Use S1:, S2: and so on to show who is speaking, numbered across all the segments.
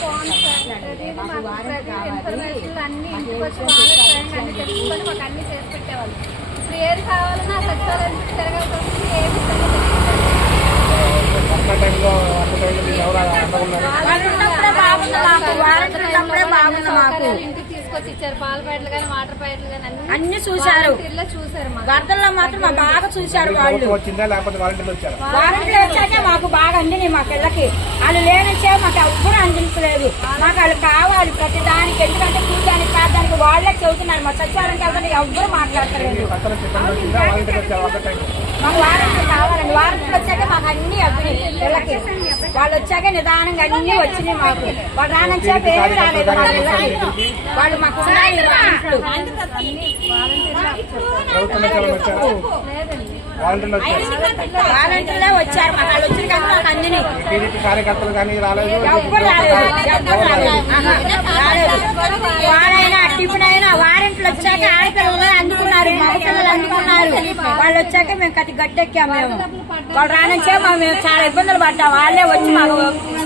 S1: బాగుంది సార్ మాకు ప్రతి ఇన్ఫర్మేషన్ అన్ని వాళ్ళే స్వయంగా అన్ని తెలుసుకొని మాకు అన్ని చేసి పెట్టేవాళ్ళు ఇప్పుడు ఏది కావాలన్నా సచివాలయం తిరగాల్సి వస్తుంది
S2: బాగుంది మాకు.
S1: తీసుకొచ్చి ఇచ్చారు పాల ప్యాకెట్లు కానీ వాటర్ ప్యాకెట్లు కానీ అన్ని
S2: చూశారు.
S1: చూసారు
S2: వరదల్లో మాత్రం మా బాగా చూశారు వాళ్ళు. వారంటీ వచ్చాకే మాకు బాగా అందినాయి మా పిల్లకి. వాళ్ళు లేనిచ్చే మాకు ఎవ్వరూ అందించలేదు. మాకు వాళ్ళు కావాలి ప్రతి దానికి ఎందుకంటే కూర్చోడానికి ప్రార్థానికి వాళ్ళే చెబుతున్నారు. మా సచివాలయంకి వెళ్తే ఎవ్వరూ మాట్లాడతలేదు. మాకు వారంటీ కావాలండి. వారంటీ వచ్చాక మాకు అన్ని అవ్వినాయి పిల్లకి వాళ్ళు వచ్చాక నిదానంగా అన్ని వచ్చినాయి మాకు. వాళ్ళు రానంచేపు ఏమీ రాలేదు మా వాళ్ళు మాకు
S3: వాలంటీర్లు వచ్చారు.
S2: వారంటీలే వచ్చారు మాకు. వాళ్ళు వచ్చిన కానీ మాకు అందినాయి
S3: టీడీపీ కార్యకర్తలు కానీ రాలేదు.
S2: ఎవ్వరు రాలేదు. ఎవ్వరు రాలేదు. ఆహా, రాలేదు. వాడైనా టిఫిన్ అయినా వారెంట్లు వచ్చాక ఆడపిల్లలు అందుకున్నారు మగ పిల్లలు అందుకున్నారు వాళ్ళు వచ్చాక మేము కతి గట్టెక్కాం మేము. వాళ్ళు రానిచ్చే మా మేము చాలా ఇబ్బందులు పడ్డాం. వాళ్ళే వచ్చి మాకు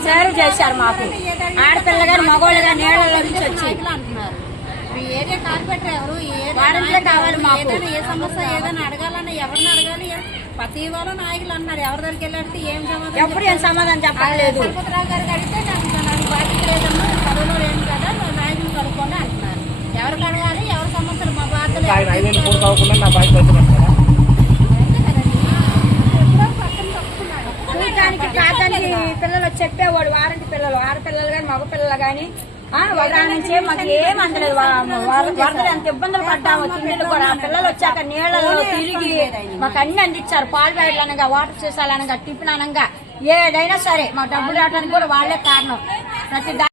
S2: సేవ చేశారు మాకు. ఆడపిల్ల గారు మగవాళ్ళు గారు నీళ్ళలో నుంచి వచ్చి.
S4: ఏరియా కార్పొరేటర్ ఎవరు
S2: కావాలి మాకు.
S4: ఏదైనా ఏ సమస్య ఏదైనా అడగాలన్నా ఎవరిని అడగాలి ప్రతి వాళ్ళు నాయకులు అన్నారు ఎవరి దగ్గరికి వెళ్ళాడితే ఏం సమాధానం
S2: ఎప్పుడు ఏం సమాధానం చెప్పలేదు
S4: చలపతిరావు గారికి అడిగితే నాకు బాధ్యత లేదమ్మా ఏం కదా మా నాయకులు కనుక్కోండి అంటున్నారు ఎవరికి అడగాలి ఎవరి సమస్యలు మా బాధ్యత
S2: ప్రాంతానికి పిల్లలు చెప్పేవాడు వారంటీ పిల్లలు ఆడపిల్లలు కానీ మగ పిల్లలు కానీ నుంచి మాకు ఏం అందలేదు వరదలు ఎంత ఇబ్బందులు పడ్డాము తిండిలు కూడా. పిల్లలు వచ్చాక నీళ్ళలో తిరిగి మాకు అన్ని అందించారు. పాలు ప్యాకెట్లు అనగా వాటర్ సీసాలు అనగా టిఫిన్ అనగా ఏదైనా సరే మా డబ్బులు రావడానికి కూడా వాళ్ళే కారణం. ప్రతి